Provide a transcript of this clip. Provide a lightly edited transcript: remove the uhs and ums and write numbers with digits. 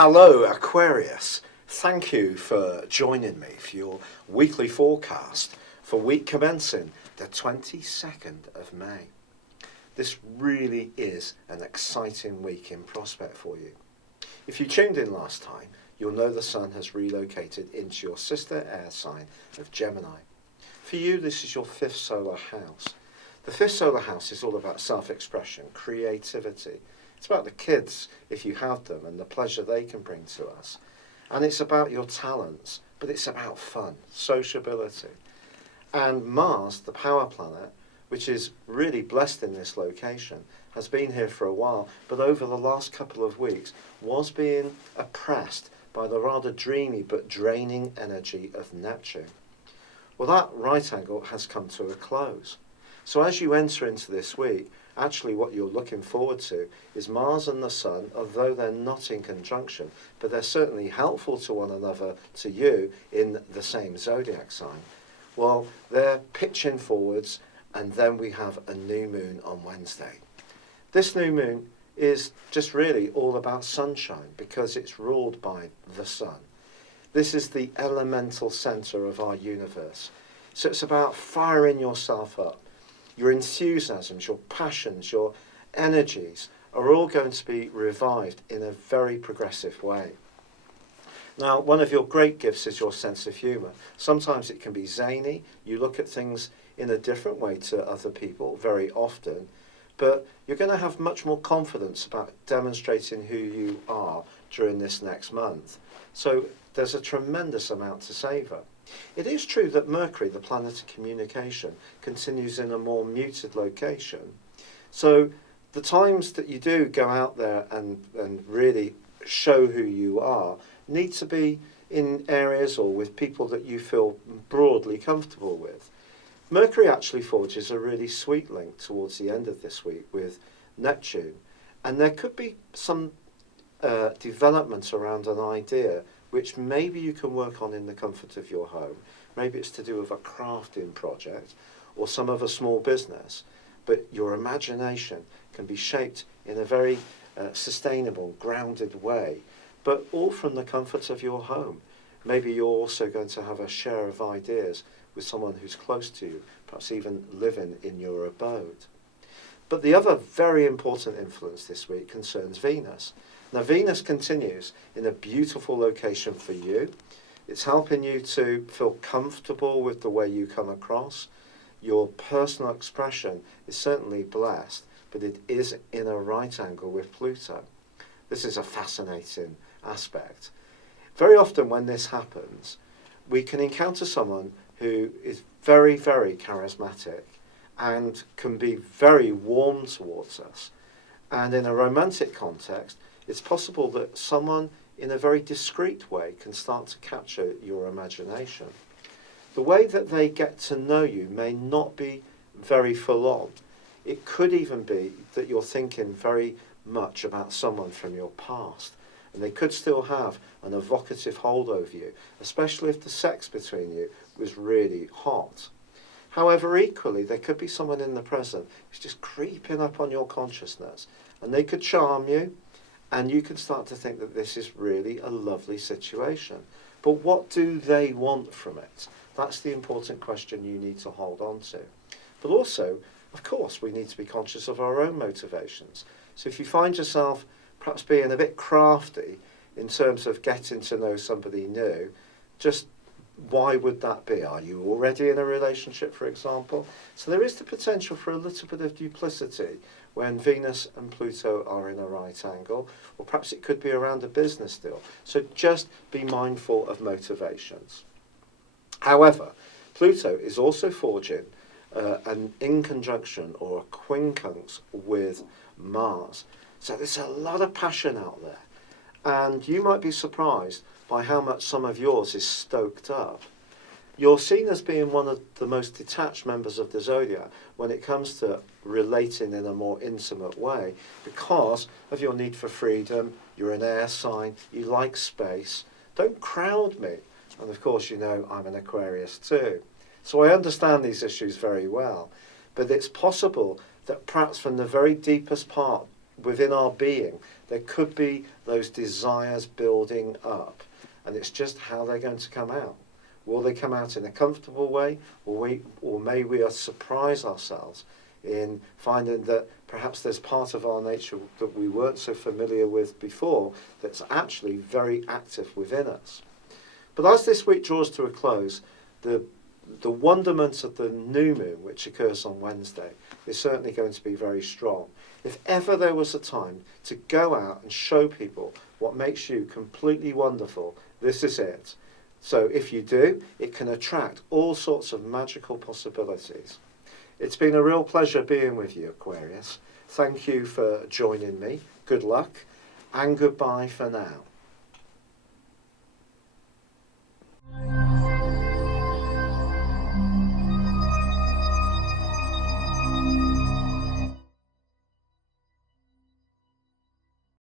Hello Aquarius, thank you for joining me for your weekly forecast for week commencing the 22nd of May. This really is an exciting week in prospect for you. If you tuned in last time, you'll know the Sun has relocated into your sister air sign of Gemini. For you, this is your fifth solar house. The fifth solar house is all about self-expression, creativity. It's about the kids, if you have them, and the pleasure they can bring to us. And it's about your talents, but it's about fun, sociability. And Mars, the power planet, which is really blessed in this location, has been here for a while, but over the last couple of weeks was being oppressed by the rather dreamy but draining energy of Neptune. Well, that right angle has come to a close. So as you enter into this week, actually what you're looking forward to is Mars and the Sun, although they're not in conjunction, but they're certainly helpful to one another, to you, in the same zodiac sign. Well, they're pitching forwards, and then we have a new moon on Wednesday. This new moon is just really all about sunshine because it's ruled by the Sun. This is the elemental center of our universe. So it's about firing yourself up. Your enthusiasms, your passions, your energies are all going to be revived in a very progressive way. Now, one of your great gifts is your sense of humour. Sometimes it can be zany. You look at things in a different way to other people very often, but you're going to have much more confidence about demonstrating who you are during this next month. So there's a tremendous amount to savour. It is true that Mercury, the planet of communication, continues in a more muted location. So the times that you do go out there and really show who you are need to be in areas or with people that you feel broadly comfortable with. Mercury actually forges a really sweet link towards the end of this week with Neptune, and there could be some development around an idea which maybe you can work on in the comfort of your home. Maybe it's to do with a crafting project or some other small business, but your imagination can be shaped in a very sustainable, grounded way, but all from the comfort of your home. Maybe you're also going to have a share of ideas with someone who's close to you, perhaps even living in your abode. But the other very important influence this week concerns Venus. Now, Venus continues in a beautiful location for you. It's helping you to feel comfortable with the way you come across. Your personal expression is certainly blessed, but it is in a right angle with Pluto. This is a fascinating aspect. Very often when this happens, we can encounter someone who is very, very charismatic and can be very warm towards us. And in a romantic context, it's possible that someone in a very discreet way can start to capture your imagination. The way that they get to know you may not be very full on. It could even be that you're thinking very much about someone from your past, and they could still have an evocative hold over you, especially if the sex between you was really hot. However, equally, there could be someone in the present who's just creeping up on your consciousness, and they could charm you, and you can start to think that this is really a lovely situation. But what do they want from it? That's the important question you need to hold on to. But also, of course, we need to be conscious of our own motivations. So if you find yourself perhaps being a bit crafty in terms of getting to know somebody new, just why would that be? Are you already in a relationship, for example? So there is the potential for a little bit of duplicity when Venus and Pluto are in a right angle, or perhaps it could be around a business deal. So just be mindful of motivations. However, Pluto is also forging an in conjunction or a quincunx with Mars. So there's a lot of passion out there. And you might be surprised by how much some of yours is stoked up. You're seen as being one of the most detached members of the zodiac when it comes to relating in a more intimate way because of your need for freedom. You're an air sign, you like space. Don't crowd me. And of course, you know I'm an Aquarius too. So I understand these issues very well. But it's possible that perhaps from the very deepest part within our being, there could be those desires building up, and it's just how they're going to come out. Will they come out in a comfortable way, or may we surprise ourselves in finding that perhaps there's part of our nature that we weren't so familiar with before that's actually very active within us. But as this week draws to a close, the wonderment of the new moon, which occurs on Wednesday, is certainly going to be very strong. If ever there was a time to go out and show people what makes you completely wonderful, this is it. So if you do, it can attract all sorts of magical possibilities. It's been a real pleasure being with you, Aquarius. Thank you for joining me. Good luck, and goodbye for now.